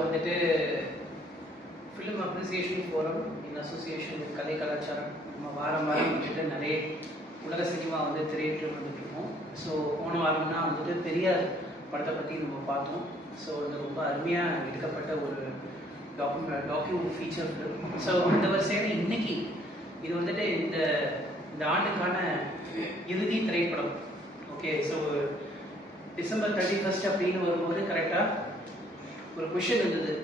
வந்துட்டு film appreciation forum in association with கலை கலாச்சாரம் நம்ம வாரம் வந்துட்டு நிறைய உலக சினிமா வந்து திரையிட்டு வந்துட்டு இருக்கோம். ஸோ போன வாரம்னா வந்துட்டு பெரியார் படத்தை பற்றி நம்ம பார்த்தோம். ஸோ அது ரொம்ப அருமையாக எடுக்கப்பட்ட ஒரு டாக்யூ ஃபீச்சர் ஃபிலிம். ஸோ அந்த வரிசையில் இன்னைக்கு இது வந்துட்டு இந்த ஆண்டுக்கான இறுதி திரைப்படம். ஓகே, ஸோ டிசம்பர் 31 அப்படின்னு வரும்போது கரெக்டாக ஒரு கொஷின் இருந்தது,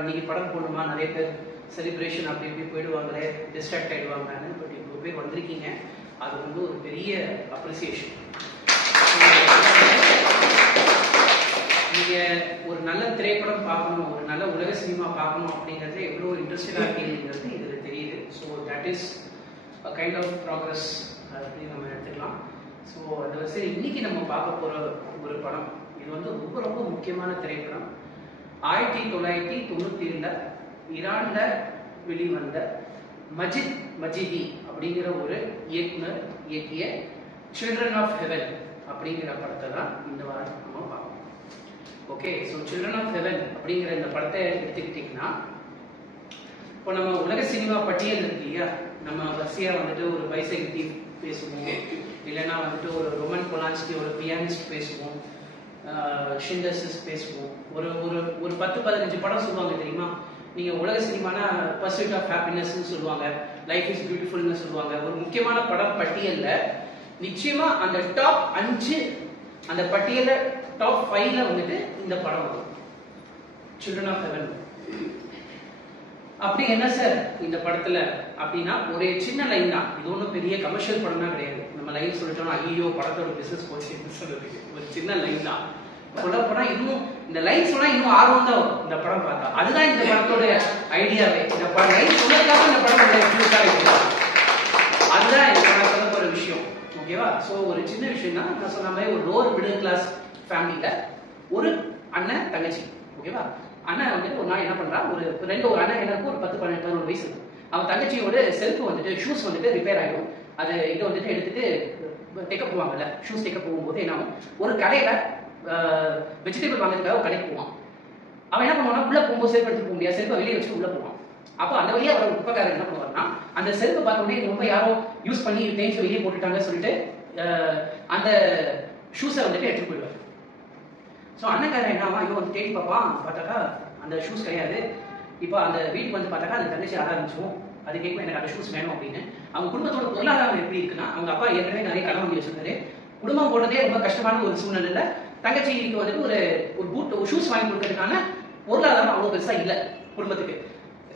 இன்னைக்கு படம் போடணுமா, நிறைய பேர் செலிப்ரேஷன் அப்படி இப்படி போயிடுவாங்களே, டிஸ்ட்ராக்ட் ஆகிடுவாங்கன்னு. பட் இவ்வளோ பேர் வந்திருக்கீங்க, அது வந்து ஒரு பெரிய அப்ரிசியேஷன். நீங்கள் ஒரு நல்ல திரைப்படம் பார்க்கணும், ஒரு நல்ல உலக சினிமா பார்க்கணும் அப்படிங்கிறது எவ்வளோ இன்ட்ரெஸ்டடாக இருக்கீங்கிறது இதில் தெரியுது. So that is a kind of progress அப்படின்னு நம்ம எடுத்துக்கலாம். ஸோ அது வரிசை இன்னைக்கு நம்ம பார்க்க போகிற ஒரு படம், இது வந்து ரொம்ப ரொம்ப முக்கியமான திரைப்படம். 1997 ஈரான்ல வெளிவந்த மஜித் மஜிதி அப்படிங்கிற ஒரு இயக்குனர் இயக்கிய சில்ட்ரன் ஆஃப் ஹெவன் அப்படிங்கிற படத்தை தான் இந்த வாரம் நம்ம பார்க்கணும். Okay, so children of heaven அப்படிங்கிற இந்த படத்தை எடுத்துக்கிட்டிங்கன்னா, இப்போ நம்ம உலக சினிமா பட்டியல் இருக்கு இல்லையா, நம்ம வரிசையாக வந்துட்டு ஒரு பைசைக்கிள் தீப் பேசுவோம், இல்லைன்னா வந்துட்டு ஒரு ரொமன் பொலான்ஸ்கி ஒரு பியானிஸ்ட் பேசுவோம், ஷிண்டர்ஸ் பேசுவோம். ஒரு ஒரு ஒரு 10-15 படம் சொல்லுவாங்க தெரியுமா. நீங்கள் உலக சினிமானா பர்சூட் ஆஃப் ஹாப்பினஸ்ன்னு சொல்லுவாங்க, லைஃப் இஸ் பியூட்டிஃபுல்னு சொல்லுவாங்க. ஒரு முக்கியமான படம் பட்டியலில் நிச்சயமா அந்த டாப் 5, அந்த பட்டியலில் டாப் 5ல வந்துட்டு இந்த படம் வரும், சில்ட்ரன் ஆஃப் ஹெவன். அப்படி என்ன சார் இந்த படத்துல அப்படின்னா, ஒரே சின்ன லைன் தான், இது ஒன்றும் பெரிய கமர்ஷியல் படம்னா கிடையாது. நம்ம லைன் சொல்லிட்டோம்னா ஐயோ படத்தோட பிசினஸ் போச்சு சொல்றதுக்கு ஒரு சின்ன லைன் தான். சொல்ல போனா இன்னும் இந்த லைன் சொன்னா இன்னும் ஆர்வம் தான் வரும் இந்த படம் பார்த்தா. அதுதான் இந்த படத்தோட ஐடியாவே. இந்த லைன் சொன்னதுக்காக இந்த படத்தோட அதுதான் இந்த படம் சொல்ல போற விஷயம். ஓகேவா? ஸோ ஒரு சின்ன விஷயம் தான், நான் சொன்ன மாதிரி ஒரு லோவர் மிடில் கிளாஸ் ஃபேமிலியில ஒரு அண்ணன் தங்கச்சி. ஓகேவா? அண்ணன் வந்துட்டு ஒரு நாள் என்ன பண்றான், ஒரு அண்ணன் எனக்கு ஒரு 10-11 வயசு இருக்கும். அவன் தங்கச்சியோட செல்ஃப் வந்துட்டு ஷூஸ் வந்துட்டு ரிப்பேர் ஆகிடும். அது இதை வந்துட்டு எடுத்துட்டு டெக்கப் போவாங்கல்ல, ஷூஸ் டெக்கப் போகும்போது என்ன ஆகும், ஒரு கடையில வெஜிடபிள் வாங்குறதுக்காக ஒரு கடைக்கு போவான். அவன் என்ன பண்ணுவான்னா, உள்ள போகும்போது செல்ஃப் எடுத்துட்டு போக முடியாது, செல்ஃபை வெளியே வச்சுட்டு உள்ள போவான். அப்போ அந்த வழியா அவர் குப்பைக்காரர் என்ன பண்ணுவாருன்னா, அந்த செல்ஃபை பார்த்தோன்னே ரொம்ப யாரோ யூஸ் பண்ணி தேய்ச்சி வெளியே போட்டுட்டாங்கன்னு சொல்லிட்டு அந்த ஷூஸை வந்துட்டு எடுத்துட்டு போயிடுவார். ஸோ அண்ணக்காரன் என்ன ஆகும், ஐயோ வந்து தேடி பார்ப்பான், பார்த்தாக்கா அந்த ஷூஸ் கிடையாது. இப்போ அந்த வீட்டுக்கு வந்து பார்த்தாக்கா அந்த தங்கச்சி ஆட ஆரம்பிச்சிடும், அது கேட்கும் எனக்கு அந்த ஷூஸ் வேணும் அப்படின்னு. அவங்க குடும்பத்தோட பொருளாதாரம் எப்படி இருக்குன்னா, அவங்க அப்பா ஏற்கனவே நிறைய கடன் வாங்கி வச்சிருந்தாரு, குடும்பம் போடுறதே ரொம்ப கஷ்டமான ஒரு சூழ்நிலையில தங்கச்சிக்கு வந்துட்டு ஒரு ஷூஸ் வாங்கி கொடுக்கறதுக்கான பொருளாதாரம் அவ்வளவு பெருசா இல்லை குடும்பத்துக்கு.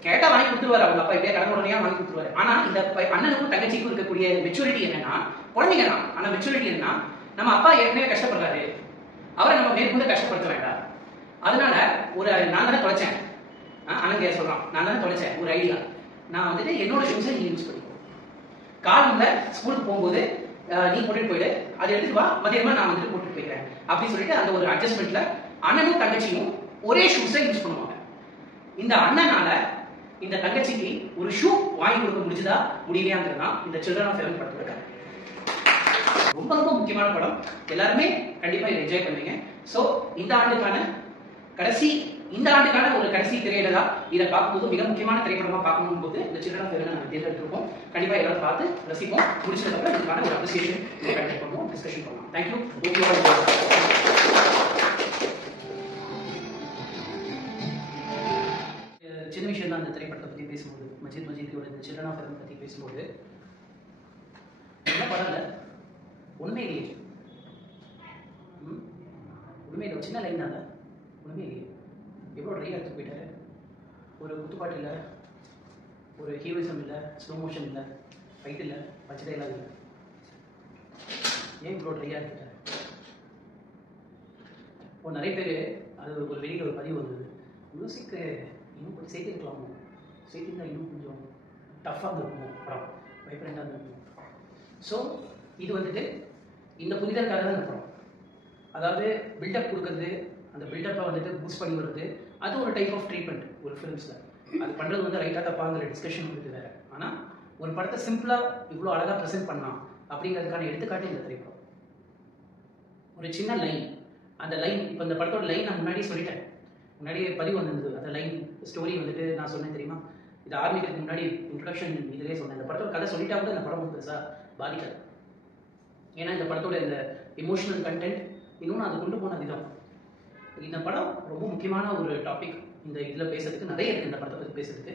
கேட்டா வாங்கி கொடுத்துருவாரு அவங்க அப்பா, இப்படியே கடன் உடனே வாங்கி கொடுத்துருவாரு. ஆனா இந்த அண்ணனுக்கும் தங்கச்சிக்கும் இருக்கக்கூடிய மெச்சூரிட்டி என்னன்னா, குழந்தைங்க தான், ஆனா மெச்சூரிட்டி என்னன்னா, நம்ம அப்பா ஏற்கனவே கஷ்டப்படுறாரு, அவரை நம்ம மேற்கொண்டு கஷ்டப்படுத்த வேண்டாம். அதனால நான் தானே தொலைச்சேன், அண்ணன் சொல்றான், நான் தானே தொலைச்சேன் ஒரு ஐடியா, நான் வந்துட்டு என்னோட ஷூஸை நீ யூஸ் பண்ணிக்கோ, காலையில ஸ்கூலுக்கு போகும்போது நீ போட்டுட்டு போயிடு, அதை எடுத்துட்டு வா, மதியமா நான் வந்துட்டு போட்டுட்டு போய்க்கிறேன் அப்படின்னு சொல்லிட்டு அந்த ஒரு அட்ஜஸ்ட்மெண்ட்ல அண்ணனும் தங்கச்சியும் ஒரே ஷூஸை யூஸ் பண்ணுவாங்க. இந்த அண்ணனால இந்த தங்கச்சிக்கு ஒரு ஷூ வாங்கி கொடுக்க முடிஞ்சதா முடியலையாங்கிறதுதான் இந்த சில்ட்ரன் ஆஃப் ஹெவன் படத்தோட கதை. ரொம்ப ரொம்ப முக்கியமான படம், எல்லாருமே கண்டிப்பா இதை என்ஜாய் பண்ணுவீங்க. ஸோ இந்த ஆண்டுக்கான ஒரு கடைசி திரையிடலா இதை பார்க்கும்போது மிக முக்கியமான திரைப்படமா பார்க்கணும் போது இந்த சில்ட்ரன் ஆஃப் ஹெவன் நம்ம தேர்ந்தெடுத்திருக்கோம். கண்டிப்பா எல்லாரும் பார்த்து ரசிப்போம். முடிச்சதுக்கப்புறம் இதுக்கான ஒரு அப்ரிசியேஷன் கண்டக்ட் பண்ணுவோம், டிஸ்கஷன் பண்ணலாம். தேங்க்யூ. சின்ன விஷயம் தான், இந்த திரைப்படத்தை பற்றி பேசும்போது மஜிதியோட இந்த சில்ட்ரன் ஆஃப் ஹெவன் பற்றி பேசும்போது என்ன படம் இல்லை, ஒன்றுமே இல்லையே, ஒன்றுமே இல்லை, சின்ன லைன் தான், ஒன்றுமே இல்லையே, எவ்வளோ ட்ரையாக எடுத்து போயிட்டாரு. ஒரு குத்துப்பாட்டு இல்லை, ஒரு ஹீரோயிசம் இல்லை, ஸ்லோ மோஷன் இல்லை, ஃபைட் இல்லை, பச்சடையெல்லாம் இல்லை, ஏன் இவ்வளோ ட்ரையாக எடுத்துட்டாரு? இப்போ நிறைய பேர் அது ஒரு வெளியில் ஒரு பதிவு வந்தது, மியூசிக்கு இன்னும் கொஞ்சம் சேர்த்திருக்கலாமோ, சேர்த்திருந்தா இன்னும் கொஞ்சம் டஃப்பாக இருந்திருக்கும், படம் வைப்ரண்டாக இருந்திருக்கும். ஸோ இது வந்துட்டு இந்த புரிதலுக்காக தான் இந்த படம். அதாவது பில்டப் கொடுக்குறது, அந்த பில்டப்பை வந்துட்டு பூஸ்ட் பண்ணி வருது, அது ஒரு டைப் ஆஃப் ட்ரீட்மெண்ட் ஒரு ஃபிலிம்ஸில். அது பண்ணுறது வந்து ரைட்டாக தப்பாங்கிற டிஸ்கஷன் இருக்குது வேறு. ஆனால் ஒரு படத்தை சிம்பிளாக இவ்வளோ அழகாக ப்ரெசென்ட் பண்ணலாம் அப்படிங்கிறதுக்கான எடுத்துக்காட்டு இந்த திரைப்படம். ஒரு சின்ன லைன், அந்த லைன் இப்போ இந்த படத்தோட லைன் நான் முன்னாடி சொல்லிட்டேன், முன்னாடியே பதிவு வந்திருந்தது, அந்த லைன் ஸ்டோரி வந்துட்டு நான் சொன்னேன் தெரியுமா, இது ஆரம்பிக்கிறதுக்கு முன்னாடி இன்ட்ரடக்ஷன் இதுலேயே சொன்னேன். இந்த படத்தோட கதை சொல்லிட்டா கூட இந்த படம் வந்து பெருசாக பாதிக்காது. ஏன்னா இந்த படத்தோட இந்த எமோஷனல் கண்டென்ட் இன்னொன்று அது கொண்டு போன விதம். இந்த படம் ரொம்ப முக்கியமான ஒரு டாபிக். இந்த இதில் பேசுறதுக்கு நிறைய இருக்குது. இந்த படத்தை பற்றி பேசுறதுக்கு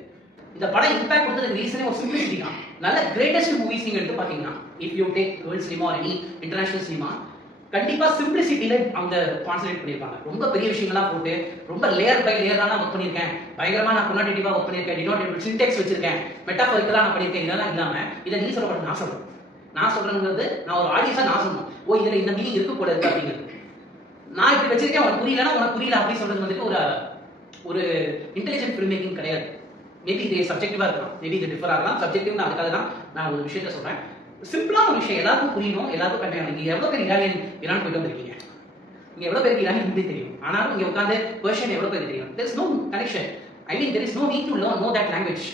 இந்த படம் இம்பாக்ட் கொடுத்ததுக்கு ரீசனே ஒரு சிம்பிளிசிட்டி தான். நல்ல கிரேட்டஸ்ட் மூவிஸ் நீங்கள் எடுத்து பார்த்தீங்கன்னா, if you take world cinema or any international cinema, கண்டிப்பா சிம்பிளிசிட்டியில அவங்க கான்சன்ட்ரேட் பண்ணியிருப்பாங்க. ரொம்ப பெரிய விஷயங்கள்லாம் போட்டு ரொம்ப லேயர் பை லேயர் தான் ஒர்க் பண்ணியிருக்கேன், பயங்கரமா நான் கொண்டாட்டிவா ஒர்க் பண்ணியிருக்கேன், டினோட்டேட்டிவ் சின்டெக்ஸ் வச்சிருக்கேன், மெட்டாஃபோரிக்கலா நான் பண்ணியிருக்கேன், இதெல்லாம் இல்லாம இதை நீ சொல்லப்பட்ட நான் சொல்றேன். நான் சொல்றேங்கிறது நான் ஒரு ஆடியன்ஸா நான் சொல்லணும், ஓ இதுல இந்த மீனிங் இருக்கக்கூடாது அப்படிங்கிறது. நான் இப்படி வச்சிருக்கேன், உனக்கு புரியலன்னா உனக்கு புரியல அப்படி சொல்றது வந்துட்டு ஒரு இன்டெலிஜென்ட் ஃபில்ம் மேக்கிங் கிடையாது. மேபி இது சப்ஜெக்டிவா இருக்கலாம், மேபி இது டிஃபர் ஆகலாம். சப்ஜெக்டிவ் அதுக்காக தான் நான் ஒரு விஷயத்த சொல்றேன். சிம்பிளான ஒரு விஷயம், எல்லாருக்கும் புரியணும், எல்லாருக்கும் கண்டிப்பா. நீங்க எவ்வளவு பேர் ஈரான் போயிட்டு வந்திருக்கீங்க, நீங்க எவ்வளவு பேருக்கு ஈரான் ஹிந்தி தெரியும், ஆனாலும் இங்க உட்காந்து பெர்ஷியன் எவ்வளவு பேருக்கு தெரியும்? there is no connection. I mean there is no need to know that language.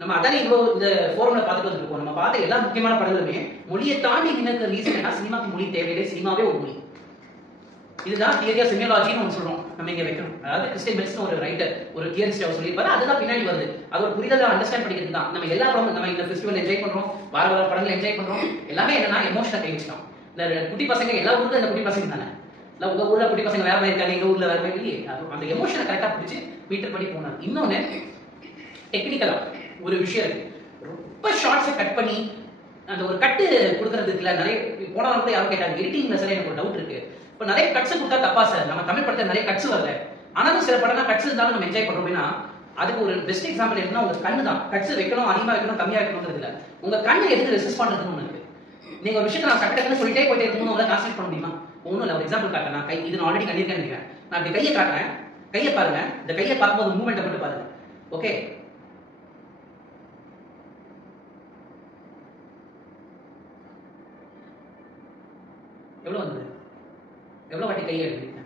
நம்ம அதானே இவ்வளவு இந்த ஃபோரம்ல பார்த்துட்டு வந்துருக்கோம். நம்ம பார்த்த எல்லா முக்கியமான படங்களுமே மொழியை தாண்டி நினைக்கிற ரீசன் என்ன, சினிமாக்கு மொழி தேவையில்லை, சினிமாவே ஒரு மொழி. இதுதான் தியரி ஆஃப் செமியாலஜின்னு ஒன்று சொல்றோம் நம்ம இங்க வைக்கணும். அதாவது கிறிஸ்டியன் பெல்ஸ்னு ஒரு ரைட்டர், ஒரு தியரிஸ்ட் அவர் சொல்லியிருப்பாரு, அதுதான் பின்னாடி வருது. அது ஒரு புரிதலை அண்டர்ஸ்டாண்ட் பண்ணிக்கிறது தான். நம்ம எல்லா படமும் நம்ம இந்த ஃபெஸ்டிவல் என்ஜாய் பண்றோம், வார படங்கள் என்ஜாய் பண்றோம், எல்லாமே என்னன்னா எமோஷனை கை வச்சுக்கலாம். இந்த குட்டி பசங்க எல்லா ஊருக்கும் இந்த குட்டி பசங்க தானே, இல்லை உங்க ஊர்ல குட்டி பசங்க வேற மாதிரி இருக்காங்க, எங்க ஊர்ல வேற மாதிரி இல்லையே. அந்த எமோஷனை கரெக்டா பிடிச்சி மீட்டர் பண்ணி போனாங்க. இன்னொன்னு டெக்னிக்கலா ஒரு விஷயம் இருக்கு, ரொம்ப ஷார்ட்ஸை கட் பண்ணி அந்த ஒரு கட்டு கொடுக்கறதுக்குல நிறைய போனவங்க கூட யாரும் கேட்டாங்க, எடிட்டிங்ல சார் எனக்கு ஒரு டவுட் இருக்கு, இப்போ நிறைய கட்ஸ் கொடுத்தா தப்பா சார், நம்ம தமிழ் படத்தை நிறைய கட்ஸ் வரல, ஆனாலும் சில படம் கட்ஸ் இருந்தாலும் நம்ம என்ஜாய் பண்றோம்னா, அதுக்கு ஒரு பெஸ்ட் எக்ஸாம்பிள் என்னன்னா உங்க கண்ணு தான். கட்ஸ் வைக்கணும், அதிகமா வைக்கணும், கம்மியா வைக்கணும்ன்றது இல்ல, உங்க கண்ணை எதுக்கு ரெசிஸ்ட் பண்றதுன்னு ஒண்ணு இருக்கு. நீங்க ஒரு விஷயத்தை நான் கரெக்டாக சொல்லிட்டே போயிட்டே இருக்கணும், உங்களை கான்சன்ட்ரேட் பண்ண முடியுமா? ஒன்றும் இல்லை, ஒரு எக்ஸாம்பிள் காட்டுறேன். நான் கை இது நான் ஆல்ரெடி கண்டிருக்கேன் நினைக்கிறேன். நான் இப்படி கையை காட்டுறேன், கையை பாருங்க, இந்த கையை பார்க்கும்போது மூவ்மெண்ட்டை மட்டும் பாருங்க. ஓகே, எவ்வளவு வந்தது? எவ்வளவு வாட்டி கையை எடுக்கிறீங்க?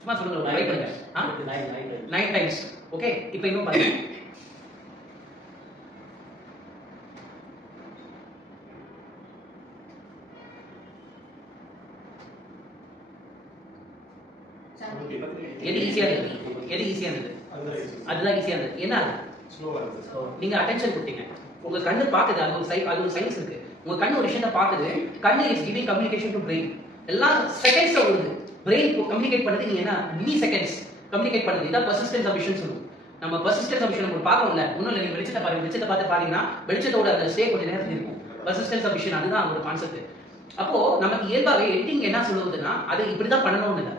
சும்மா சொல்லுங்க, ட்ரை பண்ணுங்க. 9 டைம்ஸ். ஓகே, இப்போ இன்னும் பாருங்க. எது ஈஸியா இருக்கு? எது ஈஸியா இருந்தது? அதுதான் ஈஸியா இருந்தது. என்ன நீங்க அட்டென்ஷன் கொடுத்தீங்க, உங்க கண்ணு பாக்குது, அது ஒரு சயின்ஸ் இருக்கு. உங்க கண்ணு ஒரு விஷயத்தை பாக்குது, கண்ணு is giving communication to brain. எல்லாம் செகண்ட்ஸ்ல வருது, பிரெயின் கம்யூனிகேட் பண்ணுது. நீங்க என்ன மில்லி செகண்ட்ஸ் கம்யூனிகேட் பண்ணுது. இதான் பெர்சிஸ்டன்ஸ் ஆஃப் விஷன் சொல்லுவோம். நம்ம பெர்சிஸ்டன்ஸ் ஆஃப் விஷன் நம்ம பார்க்கணும்ல, ஒன்றும் இல்லை, நீங்க வெளிச்சத்தை பாருங்க, வெளிச்சத்தை பார்த்து பாத்தீங்கன்னா வெளிச்சத்தோட அந்த ஸ்டே கொஞ்சம் நேரத்தில் இருக்கும். பெர்சிஸ்டன்ஸ் ஆஃப் விஷன் அதுதான் ஒரு கான்செப்ட். அப்போ நமக்கு இயல்பாவே எடிட்டிங் என்ன சொல்லுவதுன்னா, அது இப்படிதான் பண்ணணும்னு இல்லை.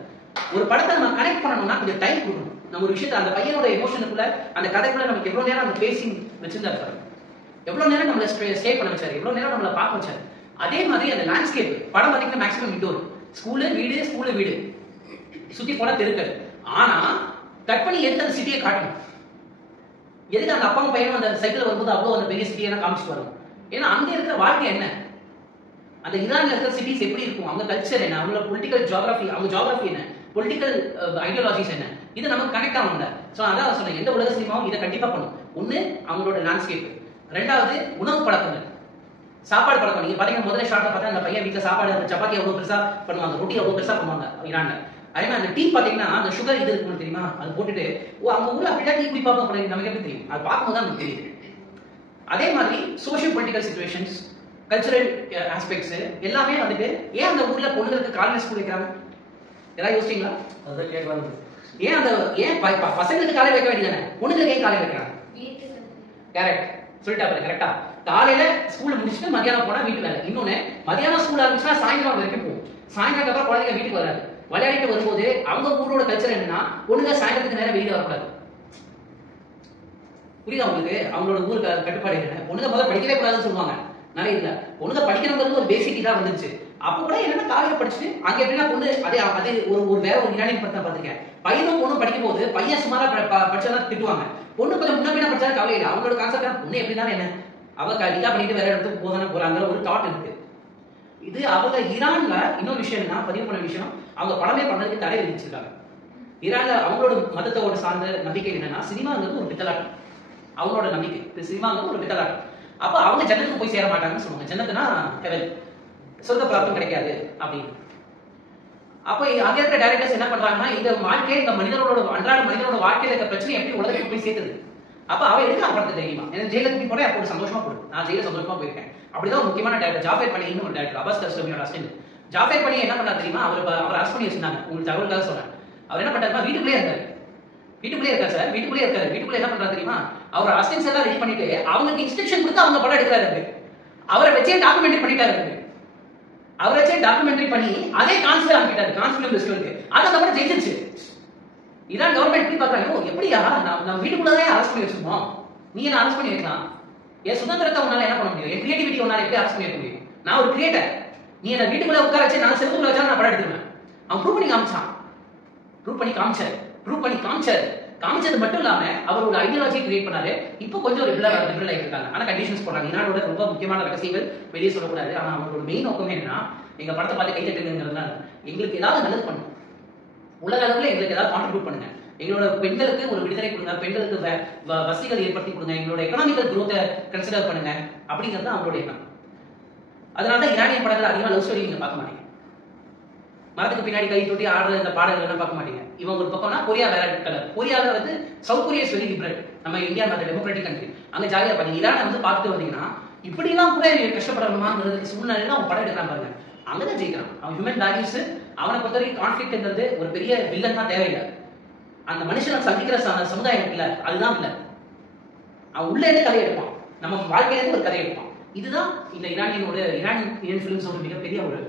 ஒரு படத்தை நம்ம கனெக்ட் பண்ணணும்னா கொஞ்சம் டைம் கொடுக்கணும். நம்ம ஒரு விஷயத்தை அந்த பையனோட எமோஷனுக்குள்ள அந்த கதைக்குள்ள நமக்கு எவ்வளவு நேரம் அந்த பேசிங் வச்சிருந்தாரு, எவ்வளவு நேரம் நம்மள ஸ்டே பண்ண வச்சாரு, எவ்வளவு நேரம் நம்மள பார்க்க வச்சாரு. அதே மாதிரி அந்த லேண்ட்ஸ்கேப் படம் பார்த்தீங்கன்னா மேக்ஸிமம் இன்டோர், ஸ்கூலு வீடு சுத்தி போன தெருக்கள். ஆனா கட் பண்ணி எடுத்து அந்த சிட்டியை காட்டணும். எதுக்கு அந்த அப்பாவும் பையனும் அந்த சைக்கிள் வரும்போது அவ்வளவு அந்த பெரிய சிட்டியை காமிச்சு வரணும்? ஏன்னா அங்க இருக்கிற வாழ்க்கை என்ன, அந்த ஈரான்ல இருக்கிற சிட்டிஸ் எப்படி இருக்கும், அவங்க கல்ச்சர் என்ன, அவங்களோட பொலிட்டிக்கல் ஜியோகிராஃபி, அவங்க ஜியோகிராஃபி என்ன, பொலிட்டிக்கல் ஐடியாலஜிஸ் என்ன, இது நமக்கு கனெக்ட் ஆகும்ல. சோ அதான் சொன்னேன், எந்த உலக சினிமாவும் இதை கண்டிப்பா பண்ணும். ஒண்ணு அவங்களோட லேண்ட்ஸ்கேப், ரெண்டாவது உணவு பழக்கங்கள், சாப்பாடு பழக்கம். நீங்க பாத்தீங்கன்னா முதல்ல ஷார்ட்ல பார்த்தா அந்த பையன் வீட்டுல சாப்பாடு சப்பாத்தி எவ்வளவு பெருசா பண்ணுவாங்க, ரொட்டி எவ்வளவு பெருசா பண்ணுவாங்க ஈரான்ல. அதே மாதிரி அந்த டீ பாத்தீங்கன்னா அந்த சுகர் இது இருக்குன்னு தெரியுமா, அது போட்டுட்டு அவங்க ஊர்ல அப்படிதான் டீ குடிப்பாங்க, நமக்கு எப்படி தெரியும்? அது பார்க்கும்போது தான் நமக்கு தெரியுது. அதே மாதிரி social political situations, cultural aspects எல்லாமே வந்துட்டு ஏன் அந்த ஊர்ல பொண்ணுங்களுக்கு காலேஜ் ஸ்கூல் வைக்கிறாங்க? ஏதாவது யோசிச்சீங்களா? அதான் கேட்கலாம். ஏன் பசங்களுக்கு காலை வைக்க வேண்டியதானே, பொண்ணுங்களுக்கு ஏன் காலை வைக்கிறாங்க? கரெக்ட் சொல்லிட்டாரு, கரெக்டா. காலையில ஸ்கூல்ல முடிச்சுட்டு மதியானம் போனா வீட்டு வேலை. இன்னொன்னு, மதியானம் ஸ்கூல் ஆரம்பிச்சுனா சாயங்காலம் வரைக்கும் போகும். சாயங்காலம் அப்புறம் குழந்தைங்க வீட்டுக்கு வராது. விளையாடிட்டு வரும்போது அவங்க ஊரோட கல்ச்சர் என்னன்னா, பொண்ணுங்க சாயங்காலத்துக்கு நேரம் வெளியில வரக்கூடாது. புரியுதா உங்களுக்கு? அவங்களோட ஊருக்கு கட்டுப்பாடு என்ன, பொண்ணுங்க முதல்ல படிக்கவே கூடாதுன்னு சொல்லுவாங்க. நிறைய இல்ல, பொண்ணுங்க படிக்கணுங்கிறது ஒரு பேசிக் இதா வந்துருச்சு. அப்ப கூட என்னன்னா காலையில படிச்சுட்டு அங்க எப்படின்னா பொண்ணு அதே ஒரு வேற ஒரு இரானியன் படத்தை பார்த்திருக்கேன். பையனும் பொண்ணும் படிக்கும் போது பையன் சுமாரா படிச்சாதான் திட்டுவாங்க, பொண்ணு கொஞ்சம் முன்னாடி படிச்சாலும் கவலை இல்லை. அவங்களோட கான்செப்ட் பொண்ணு எப்படின்னா என்ன, அவ கடிதா பண்ணிட்டு வேற இடத்துக்கு போதானே போறாங்கிற ஒரு தாட் இருக்கு. இது அவங்க ஈரான்ல இன்னொரு விஷயம் என்ன பதிவு பண்ண விஷயம், அவங்க படமே பண்றதுக்கு தடை விதிச்சிருக்காங்க. ஈரான்ல அவங்களோட மதத்தோட சார்ந்த நம்பிக்கை என்னன்னா, சினிமாங்கிறது ஒரு பித்தலாட்டம். அவங்களோட நம்பிக்கை சினிமாங்கிறது ஒரு பித்தலாட்டம். அப்ப அவங்க ஜன்னத்துக்கு போய் சேர மாட்டாங்கன்னு சொல்லுவாங்க. ஜன்னத்துனா ஹெவன், சொந்த பிராப்தம் கிடைக்காது அப்படின்னு. அப்போ அங்க இருக்கிற டைரக்டர்ஸ் என்ன பண்றாங்கன்னா இந்த வாழ்க்கையை இந்த அன்றாட மனிதனோட வாழ்க்கையில இருக்க பிரச்சனை எப்படி உலகத்துக்கு போய் சேர்த்துது. அப்ப அவ எடுக்கலாம் படத்தை தெரியுமா, எனக்கு ஜெயிலுக்கு போட அப்போ சந்தோஷமா போடும். நான் ஜெயில சந்தோஷமா போயிருக்கேன். அப்படிதான் ஒரு முக்கியமான டேரக்டர் ஜாஃபர் பனின்னு ஒரு டேரக்டர், அபாஸ் கஸ்டமியோட அசிஸ்டன்ட். ஜாஃபர் பனி என்ன பண்ணா தெரியுமா, அவர் அரெஸ்ட் பண்ணி வச்சிருந்தாங்க. உங்களுக்கு தகவலுக்காக சொல்றேன். அவர் என்ன பண்ணாருன்னா வீட்டுக்குள்ளே இருக்காரு சார், வீட்டுக்குள்ளே இருக்காரு. வீட்டுக்குள்ளே என்ன பண்றாரு தெரியுமா, அவர் அசிஸ்டன்ஸ் எல்லாம் ரெடி பண்ணிட்டு அவங்களுக்கு இன்ஸ்ட்ரக்ஷன் கொடுத்து அவங்க படம் எடுக்கிறாரு. அவரை வச்சே டாக்குமெண்ட்ரி பண்ணிட்டாரு. அவரை வச்சே டாக்குமெண்ட்ரி பண்ணி அதே கான்ஸ்ல அனுப்பிட்டாரு கான்ஸ்பிளம் ஃபெஸ்டிவலுக்கு. அதை நம்ம ஜெயிச்சிருச்சு. இதான் கவர்மெண்ட் போய் பார்க்கறாங்க, எப்படியா நம்ம வீட்டுக்குள்ளதான் அரெஸ்ட் பண்ணி வச்சிருக்கோம், நீ என்ன அரெஸ்ட் பண்ணி வைக்கலாம், என் சுதந்திரத்தை உன்னால என்ன பண்ண முடியும், என் கிரியேட்டிவிட்டி உன்னால எப்படி அரெஸ்ட் பண்ணி வைக்க முடியும். நான் ஒரு கிரியேட்டர், நீ என்ன வீட்டுக்குள்ள உட்கார வச்சு நான் செல்வக்குள்ள வச்சா நான் படம் எடுத்துருவேன். அவன் ப்ரூவ் பண்ணி காமிச்சான், ப்ரூவ் பண்ணி காமிச்சது மட்டும் இல்லாம அவர் ஒரு ஐடியாலஜி கிரியேட் பண்ணாரு. இப்போ கொஞ்சம் ரெகுலர் ஆகிட்டு இருக்காங்க. ஆனா கண்டிஷன்ஸ் போடுறாங்க. ஈனாடோட ரொம்ப முக்கியமான ரகசியங்கள் வெளியே சொல்லக்கூடாது. ஆனா அவங்களோட மெயின் நோக்கமே என்னன்னா, எங்க படத்தை பார்த்து கைத்தட்டுங்கிறதுனால எங்களுக்கு ஏதாவது நல்லது பண்ணும், உலக அளவுல எங்களுக்கு ஏதாவது கான்ட்ரிபியூட் பண்ணுங்க, எங்களோட பெண்களுக்கு ஒரு விடுதலை கொடுங்க, பெண்களுக்கு வசதிகள் ஏற்படுத்தி கொடுங்க, எங்களோட எக்கனாமிக்கல் குரோத்தை கன்சிடர் பண்ணுங்க அப்படிங்கிறது தான் அவங்களோட எண்ணம். அதனால ஈரானியன் படங்கள் அதிகமாக லவ் ஸ்டோரி நீங்க பார்க்க மாட்டீங்க. மரத்துக்கு பின்னாடி கை தொட்டி ஆடுற இந்த பாடல்கள் பார்க்க மாட்டீங்க. இவங்க ஒரு பக்கம்னா கொரியா வேற கலர். கொரியாவில் வந்து சவுத் கொரியா வெரி லிபரல், நம்ம இந்தியா மாதிரி டெமோக்ராட்டிக் கண்ட்ரி. அங்க ஜாலியா பாருங்க. ஈரானை வந்து பார்த்துட்டு வந்தீங்கன்னா இப்படி எல்லாம் கூட கஷ்டப்படணுமாங்கிறது சூழ்நிலையில அவன் படம் எடுக்கிறான் பாருங்க. அங்கதான் ஜெயிக்கிறான். அவன் ஹியூமன் வேல்யூஸ் அவனை பொறுத்த வரைக்கும் கான்ஃபிளிக்ட்ங்கிறது ஒரு பெரிய வில்லன் தான் தேவையில்லை. அந்த மனுஷனை சந்திக்கிற சமுதாயம் இருக்குல்ல, அதுதான் இல்லை. அவன் உள்ள இருந்து கதை எடுப்பான், நம்ம வாழ்க்கையில இருந்து ஒரு கதை எடுப்பான். இதுதான் இந்த இரானியன் ஃபிலிம்ஸோட மிகப்பெரிய ஒரு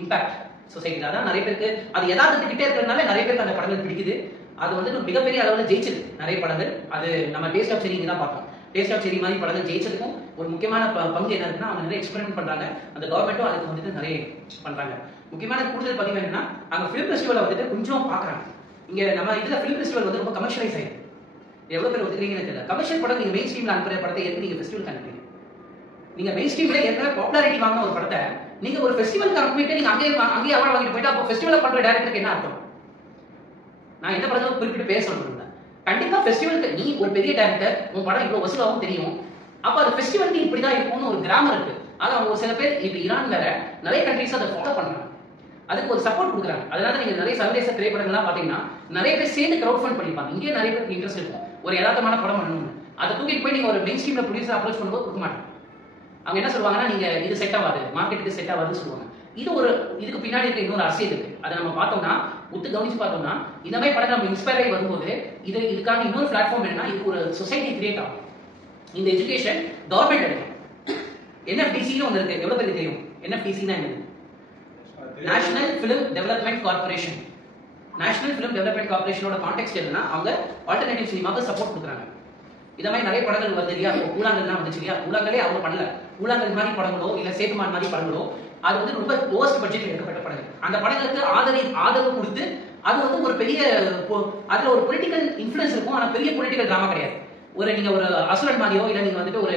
இம்பாக்ட் சொசைட்டில. அதான் நிறைய பேருக்கு அது எதாவது கிட்டே இருக்கிறதுனால நிறைய பேருக்கு அந்த படங்கள் பிடிக்குது. அது வந்து மிகப்பெரிய அளவில் ஜெயிச்சது நிறைய படங்கள். அது நம்ம டேஸ்ட் ஆஃப் செரி தான் பார்த்தோம். டேஸ்ட் ஆஃப் செரி மாதிரி படங்கள் ஜெயிச்சதுக்கும் ஒரு முக்கியமான பங்கு என்ன இருக்குன்னா, அவங்க நிறைய எக்ஸ்பெரிமெண்ட் பண்றாங்க. அந்த கவர்மெண்ட்டும் அதுக்கு வந்துட்டு நிறைய பண்றாங்க. முக்கியமான கூடுதல் பதிவு என்னன்னா, அங்க ஃபிலிம் ஃபெஸ்டிவலை வந்துட்டு கொஞ்சம் பாக்குறாங்க. இங்க நம்ம இதுல ஃபிலிம் ஃபெஸ்டிவல் வந்து ரொம்ப கமர்ஷியலைஸ் ஆயிருக்கு. எவ்வளவு பேர் ஒத்துக்கிறீங்கன்னு தெரியல. கமர்ஷியல் படம் நீங்க மெயின் ஸ்ட்ரீம்ல அனுப்புற படத்தை எதுக்கு நீங்க ஃபெஸ்டிவல் அனுப்புறீங்க? நீங்க மெயின் ஸ்ட்ரீம்ல ஏற்கனவே பாப்புலாரிட்டி வாங்கின ஒரு படத்தை நீங்க ஒரு ஃபெஸ்டிவலுக்கு அனுப்பிட்டு நீங்க அங்கேயே அவார்ட் வாங்கிட்டு போயிட்டு அப்போ ஃபெஸ்டிவல் பண்ற டைரக்டருக்கு என்ன அர்த்தம்? நான் எந்த படத்துல குறிப்பிட்டு பேச சொல்றேன். கண்டிப்பா ஃபெஸ்டிவலுக்கு நீ ஒரு பெரிய டைரக்டர், உன் படம் இவ்வளவு வசூலாகவும் தெரியும், அப்ப அது ஃபெஸ்டிவலுக்கு இப்படிதான் இருக்கும்னு ஒரு கிராமர் இருக்கு. அது அவங்க சில பேர் இப்ப ஈரான் வேற நிறைய கண்ட்ரிஸ் அதை ஃபாலோ பண்றாங்க, அதுக்கு ஒரு சப்போர்ட் கொடுக்குறாங்க. அதனால நீங்க நிறைய சர்வதேச திரைப்படங்கள்லாம் பாத்தீங்கன்னா நிறைய பேர் சேர்ந்து கிரௌட் ஃபண்ட் பண்ணிப்பாங்க. இங்கே நிறைய பேருக்கு இன்ட்ரெஸ்ட் இருக்கும் ஒரு யதார்த்தமான படம் பண்ணணும்னு. அதை தூக்கிட்டு போய் நீங்க ஒரு மெயின் ஸ்ட்ரீம்ல ப்ரொடியூசர் அப்ரோச் பண்ணும்போது கொடுக்க மாட்டாங்க. அவங்க என்ன சொல்லுவாங்கன்னா, நீங்க இது செட் ஆகாது, மார்க்கெட்டுக்கு செட் ஆகாதுன்னு சொல்லுவாங்க. இதுக்கு பின்னாடி இருக்க இன்னொரு அரசியல் இருக்கு. அதை நம்ம பார்த்தோம்னா, கவனிச்சு பார்த்தோம்னா, இந்த மாதிரி படத்தை நம்ம இன்ஸ்பயர் ஆகி வரும்போது இதுக்கான இன்னொரு பிளாட்ஃபார்ம் என்னன்னா, இதுக்கு ஒரு சொசைட்டி கிரியேட் ஆகும். இந்த எஜுகேஷன் கவர்மெண்ட் எடுக்கும். என்எஃப்டிசின்னு ஒன்று இருக்கு, எவ்வளவு பேருக்கு தெரியும்? என்எஃப்டிசினா என்னது? National film development corporation. National film development கார்பரேஷனோட கான்டெக்ட் என்னன்னா, அவங்க ஆல்டர்னேட்டிவ் சினிமாவுக்கு சப்போர்ட் கொடுக்குறாங்க. இந்த மாதிரி நிறைய படங்கள் வருது இல்லையா? ஊழாங்கல்லாம் வந்துச்சு இல்லையா? ஊழாங்களே அவங்க பண்ணல. ஊழாங்கல் மாதிரி படங்களோ இல்ல சேத்துமான் மாதிரி படங்களோ அது வந்து ரொம்ப லோவஸ்ட் பட்ஜெட் எடுக்கப்பட்ட படங்கள். அந்த படங்களுக்கு ஆதரவு கொடுத்து அது வந்து ஒரு பெரிய அதுல ஒரு பொலிட்டிக்கல் இன்ஃபுளுன்ஸ் இருக்கும். ஆனா பெரிய பொலிட்டிக்கல் டிராமா கிடையாது. நீங்க ஒரு அசுரன் மாதிரியோ இல்ல நீங்க வந்துட்டு ஒரு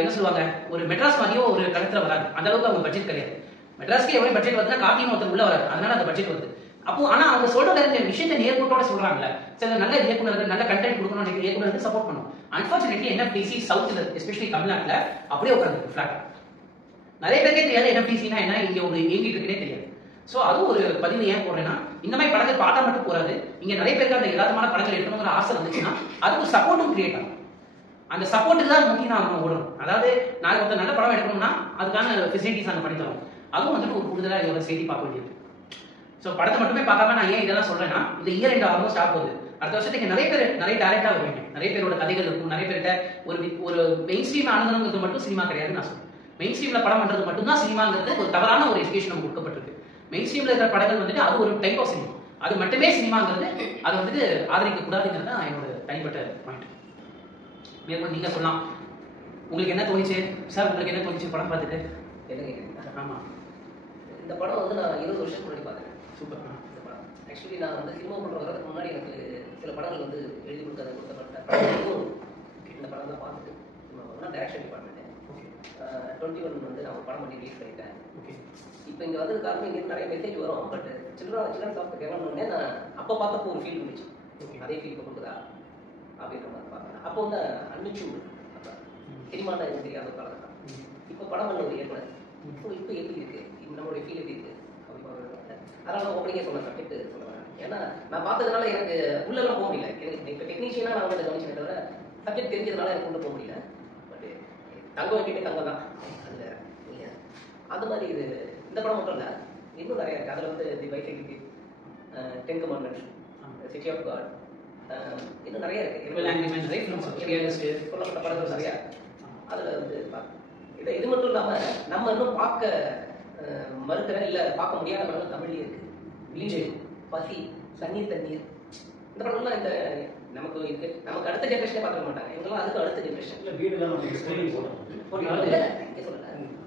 என்ன சொல்லுவாங்க, ஒரு மெட்ராஸ் மாதிரியோ ஒரு கடத்துல வராது. அந்த அளவுக்கு அவங்க பட்ஜெட் கிடையாது. மெட்ராஸ்க்கு எவ்வளவு பட்ஜெட் வருதுன்னா கார்த்திகை ஒருத்தர் உள்ள வராது, அதனால அந்த பட்ஜெட் வருது. அப்போ ஆனா அவங்க சொல்ற விஷயத்தை நேர்கோட்டோட சொல்றாங்கல்ல, சில நல்ல இயக்குநர்கள் நல்ல கண்டென்ட் கொடுக்கணும் இயக்குநருக்கு சப்போர்ட் பண்ணும். அன்பார்ச்சுனேட்லி என்எஃப்டிசி சவுத்ல எஸ்பெஷலி தமிழ்நாட்டுல அப்படியே உட்கார்ந்து ஃபிளாட். நிறைய பேருக்கே தெரியாது என்எஃப்டிசினா என்ன, இங்க ஒரு இயங்கிட்டு இருக்குன்னே தெரியாது. சோ அதுவும் ஒரு பதிவு ஏன் போடுறேன்னா, இந்த மாதிரி படங்கள் பார்த்தா மட்டும் போறாது, இங்க நிறைய பேருக்கு அந்த யதார்த்தமான படங்கள் எடுக்கணுங்கிற ஆசை வந்துச்சுன்னா அதுக்கு சப்போர்ட்டும் கிரியேட் ஆகும். அந்த சப்போர்ட்டுக்கு தான் முக்கியம் நம்ம ஓடணும். அதாவது நாளைக்கு ஒருத்தர் நல்ல படம் எடுக்கணும்னா அதுக்கான ஃபெசிலிட்டிஸ் அங்கே பண்ணி தரோம். அதுவும் வந்துட்டு ஒரு கூடுதலாக இதோட செய்தி பார்க்க வேண்டியது. ஸோ படத்தை மட்டுமே பார்க்காம நான் ஏன் இதெல்லாம் சொல்றேன்னா, இந்த இயர் எண்ட் ஆல்மோஸ்ட் ஆக போகுது. அடுத்த வருஷத்துக்கு நிறைய டேரக்டா வருவாங்க. நிறைய பேரோட கதைகள் இருக்கும். நிறைய பேர்கிட்ட ஒரு மெயின் ஸ்ட்ரீம் அணுகணுங்கிறது மட்டும் சினிமா கிடையாதுன்னு நான் சொல்றேன். மெயின் ஸ்ட்ரீம்ல படம் பண்றது மட்டும்தான் சினிமாங்கிறது ஒரு தவறான ஒரு எஜுகேஷன் நமக்கு கொடுக்கப்பட்டிருக்கு. மெயின் ஸ்ட்ரீம்ல இருக்கிற படங்கள் வந்துட்டு அது ஒரு டைப் ஆஃப் சினிமா, அது மட்டுமே சினிமாங்கிறது அதை வந்துட்டு ஆதரிக்க கூடாதுங்கிறது தான் என்னோட தனிப்பட்ட பாயிண்ட். மேற்கொண்டு நீங்க சொல்லலாம், உங்களுக்கு என்ன தோணுச்சு சார்? உங்களுக்கு என்ன தோணுச்சு படம் பார்த்துட்டு? ஆமா, இந்த படம் வந்து நான் 20 வருஷத்துக்கு முன்னாடி பார்த்தேன். சூப்பர். இந்த படம் ஆக்சுவலி நான் வந்து சினிமா படம் வரதுக்கு முன்னாடி எனக்கு சில படங்கள் வந்து எழுதி கொடுக்கப்பட்டேன். இந்த படம் தான் பார்த்துட்டு டைரக்ஷன் டிபார்ட்மெண்ட் 21 வந்து நான் ஒரு படம் பண்ணி ரிலீஸ் பண்ணிட்டேன். இப்போ இங்கே வந்தது காரணம் இங்கே நிறைய மெசேஜ் வரும். பட் சில்ட்ரன்ஸ் ஆஃப் கேரளா நான் அப்போ பார்த்தப்போ ஒரு ஃபீல் இருந்துச்சு, அதே ஃபீல் இப்போ கொடுக்குதா அப்படின்ற மாதிரி பார்த்தேன். அப்போ வந்து அன்மிச்சூர் சினிமானா எனக்கு தெரியாத ஒரு காலம் தான். இப்போ படம் பண்ண ஒரு இயக்குனர் இப்போ எப்படி இருக்கு, நம்மளுடைய ஃபீல் எப்படி இருக்கு அப்படி பார்க்குறது அதனால ஓப்பனிங்கே சொன்ன சப்ஜெக்ட் சொல்லுவேன். ஏன்னா நான் பார்த்ததுனால எனக்கு உள்ளெல்லாம் போக முடியல. எனக்கு இப்போ டெக்னீஷியனாக நான் வந்து கவனிச்சேன் தவிர சப்ஜெக்ட் தெரிஞ்சதுனால எனக்கு உள்ள போக முடியல. பட் தங்கம் வைக்கிட்டு தங்கம் தான் அதில் நீங்கள் அந்த மாதிரி இது இந்த படம் மட்டும் இல்லை, இன்னும் நிறைய இருக்குது. அதில் வந்து the bicycle, ten commandments, city of God, இன்னும் நிறைய இருக்குது. சொல்லப்பட்ட படங்கள் நிறையா அதில் வந்து இது மட்டும் இல்லாமல் நம்ம இன்னும் பார்க்க மறுக்கிற இல்லை பார்க்க முடியாத படங்கள் தமிழ்லேயே இருக்குது. வீடு, பசி, தண்ணீர், இந்த படம்லாம் இந்த நமக்கு இருக்கு. நமக்கு அடுத்த ஜென்ரேஷனே பார்த்துக்க மாட்டாங்க. இவங்கெல்லாம் அதுக்கு அடுத்த ஜென்ரேஷன்.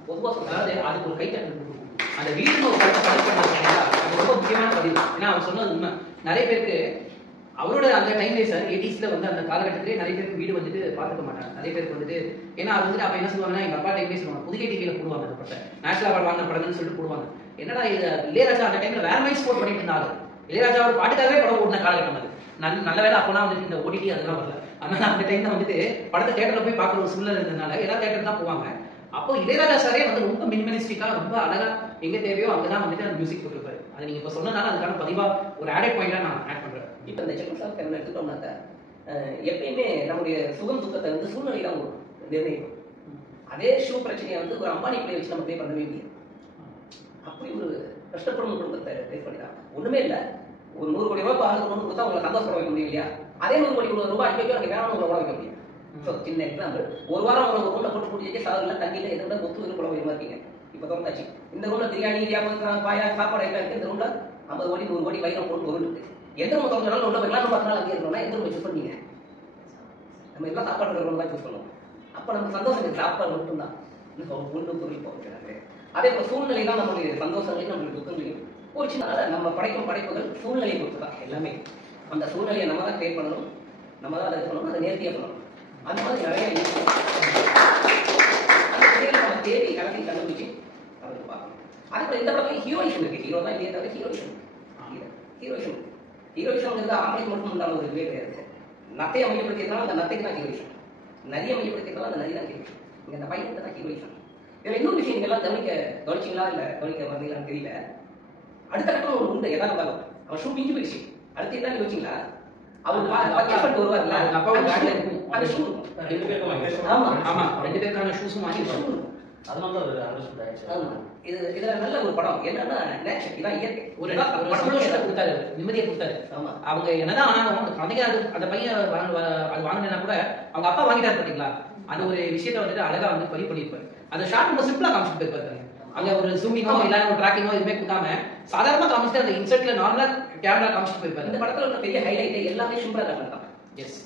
பொதுவாக அதாவது அதுக்கு ஒரு கைத்தட்டல் அந்த வீடுன்னு ஒரு படத்தை அது ரொம்ப முக்கியமான பதிவு. ஏன்னா அவர் சொன்னது உண்மை. நிறைய பேருக்கு அவரோட அந்த டைம்லேயே சார் 80s வந்து அந்த காலகட்டத்திலே நிறைய பேருக்கு வீடு வந்துட்டு பார்த்துக்க மாட்டாங்க. நிறைய பேருக்கு வந்துட்டு ஏன்னா அது வந்துட்டு அப்போ என்ன சொல்லுவாங்கன்னா எங்கள் அப்பா டைம்லேயே சொல்லுவாங்க புதுகை டிவியில் போடுவாங்க அந்த படத்தை நேஷனல் அவார்டு வாங்கின படங்கள்னு சொல்லிட்டு போடுவாங்க. என்னடா இது இளையராஜா அந்த டைம்ல வேற மாதிரி ஸ்போர்ட் பண்ணிட்டு இருந்தாரு. இளையராஜா ஒரு பாட்டுக்காகவே படம் ஓடின காலகட்டம் அது. நல்ல வேலை அப்போனா வந்துட்டு இந்த ஓடிடி அதெல்லாம் வரல. அதனால அந்த டைம்ல வந்துட்டு படத்தை தேட்டர்ல போய் பார்க்குற ஒரு சூழ்நிலை இருந்ததுனால எல்லா தேட்டர் தான் போவாங்க. அப்போ இளையராஜா சாரே வந்து ரொம்ப மினிமலிஸ்டிக்கா ரொம்ப அழகா எங்க தேவையோ அங்கதான் வந்துட்டு அந்த மியூசிக் போட்டுருப்பாரு. அது நீங்க இப்ப சொன்னதால அதுக்கான பதிவா ஒரு ஆடட் பாயிண்டா நான் ஆட் பண்றேன். இப்போ இந்த செல்வசாமி கேமரா எடுத்துட்டோம்னாக்க எப்பயுமே நம்முடைய சுகம் துக்கத்தை வந்து சூழ்நிலை தான் நிர்ணயிக்கும். அதே ஷூ பிரச்சனையை வந்து ஒரு அம்பானி பிள்ளை வச்சு நம்ம ப்ளே பண்ணவே முடியும். அப்படி ஒரு கஷ்டப்படும் குடும்பத்தை ஃபேஸ் பண்ணிதான் ஒண்ணுமே இல்லை. ஒரு 100 கோடி ரூபாய் ஆளுக்கு ஒன்று கொடுத்தா உங்களை சந்தோஷப்பட வைக்க முடியும் இல்லையா? அதே 100 கோடி ரூபாய் அடிக்க அங்கே வேணாம் உங்களை ஓட வைக்க முடியும். ஸோ சின்ன எக்ஸாம்பிள், ஒரு வாரம் உங்களை ரூம்ல போட்டு கூட்டி வச்சு சாதம் தண்ணியில் எதை விட கொத்து குழம்பு வைக்க இருக்கீங்க. இப்போ தோந்தாச்சு இந்த ரூம்ல பிரியாணி பாயா சாப்பாடு எல்லாம் இருக்கு. இந்த ரூம்ல 50 கோடி 100 கோடி வயிறு போட்டு ஒரு இருக்கு. எந்த ரூம் தோந்தாலும் உள்ள போய்க்கலாம். 10 நாள் அங்கே இருக்கணும்னா எந்த ரூம் சூஸ் பண்ணீங்க? நம்ம எல்லாம் சாப்பாடு ரூம் தான் சூஸ் பண்ணுவோம். அப்போ நமக்கு சந்தோஷம் சாப்பாடு மட்டும்தான். ஒன்று பொருள் போகிறாங்க. அதே போல சூழ்நிலை தான் நம்மளுடைய சந்தோஷங்களையும் நம்மளுடைய துக்கங்களையும் ஒரு சின்ன நம்ம படைக்கும் படைப்புகள் சூழ்நிலையை பொறுத்து தான் எல்லாமே. அந்த சூழ்நிலையை நம்ம தான் கிரியேட் பண்ணணும், நம்ம தான் அதை பண்ணணும், அதை நேர்த்தியாக பண்ணணும். அந்த மாதிரி நிறைய அந்த விஷயங்களை நம்ம தேடி கலந்து கண்டுபிடிச்சு அவருக்கு பார்க்கணும். அதே போல இந்த படத்துல ஹீரோயிஷன் இருக்கு. ஹீரோ தான் இல்லையே தவிர ஹீரோயிஷன் ஹீரோயிஷன் ஆம்பளைக்கு மட்டும் உண்டான ஒரு இதுவே கிடையாது. நத்தையை மையப்படுத்தியதுனால அந்த நத்தைக்கு தான் ஹீரோயிஷன், நதியை மையப்படுத்தியதுனால அந்த நதி தான் ஹீரோயிஷன். இங்க அந்த பையனுக்கு தான் ஹீரோயிஷன். இதுல இன்னொரு விஷயம் நீங்க எல்லாம் கவனிச்சிங்களா இல்ல கவனிக்க வந்தீங்களான்னு தெரியல. அடுத்த கட்டம் ஒன்று உண்டு. எதா இருந்தாலும் அவன் ஷூ பிஞ்சு போயிடுச்சு. அடுத்து என்ன யோசிச்சிங்களா? அவர் வருவார்ல அந்த ஷூ இதுல நல்ல ஒரு படம் என்னன்னா இதான் இயற்கை ஒரு கொடுத்தாரு, நிம்மதியை கொடுத்தாரு. அவங்க என்னதான் ஆனாலும் குழந்தைங்க அந்த பையன் அது வாங்கினா கூட அவங்க அப்பா வாங்கிட்டாரு பாத்தீங்களா? அந்த ஒரு விஷயத்த வந்துட்டு அழகா வந்து பதிவு பண்ணிருப்பாரு. அந்த ஷார்ட் ரொம்ப சிம்பிளா காமிச்சிட்டு போயிருப்பாரு. அங்க ஒரு ஜூமிங்கோ இல்ல ஒரு ட்ராக்கிங்கோ எதுவுமே கொடுக்காம சாதாரணமா காமிச்சிட்டு அந்த இன்சர்ட்ல நார்மலா கேமரா காமிச்சிட்டு போயிருப்பாரு. இந்த படத்துல ஒரு பெரிய ஹைலைட் எல்லாமே சிம்பிளா காமிச்சாங்க. எஸ்.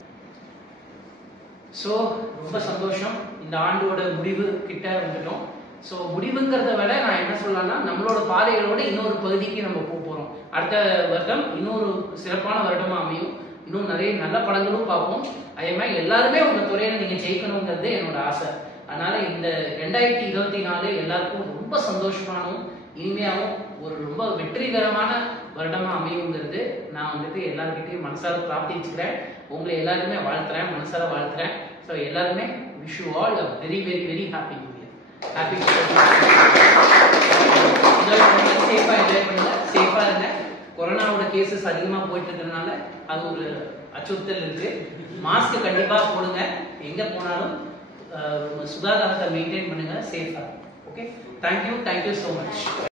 சோ ரொம்ப சந்தோஷம். இந்த ஆண்டோட முடிவு கிட்ட வந்துட்டோம். சோ முடிவுங்கிறத விட நான் என்ன சொல்லலாம்னா நம்மளோட பாதைகளோட இன்னொரு பகுதிக்கு நம்ம போறோம். அடுத்த வருடம் இன்னொரு சிறப்பான வருடமா அமையும். இன்னும் நிறைய நல்ல படங்களும் பார்ப்போம். அதே மாதிரி எல்லாருமே உங்க துறையில நீங்க ஜெயிக்கணுங்கிறது என்னோட ஆசை. அதனால இந்த 2024 எல்லாருக்கும் ரொம்ப சந்தோஷமானவும் இனிமையாகவும் ஒரு ரொம்ப வெற்றிகரமான வருடமா அமையுங்கிறது நான் வந்துட்டு எல்லாருக்கிட்டையும் மனசார பிரார்த்திச்சுக்கிறேன். உங்களை எல்லாருமே வாழ்த்துறேன், மனசார வாழ்த்துறேன். ஸோ எல்லாருமே wish you all a very very very happy new year. Happy சேஃபா என்ஜாய் பண்ணுங்க, சேஃபா இருங்க. கொரோனாவோட கேசஸ் அதிகமா போயிட்டு இருக்கிறதுனால அது ஒரு அச்சுறுத்தல் இருக்கு. மாஸ்க் கண்டிப்பா போடுங்க. எங்க போனாலும் சுகாதாரத்தை மெயின்டைன் பண்ணுங்க, சேஃபா. Okay, thank you so much.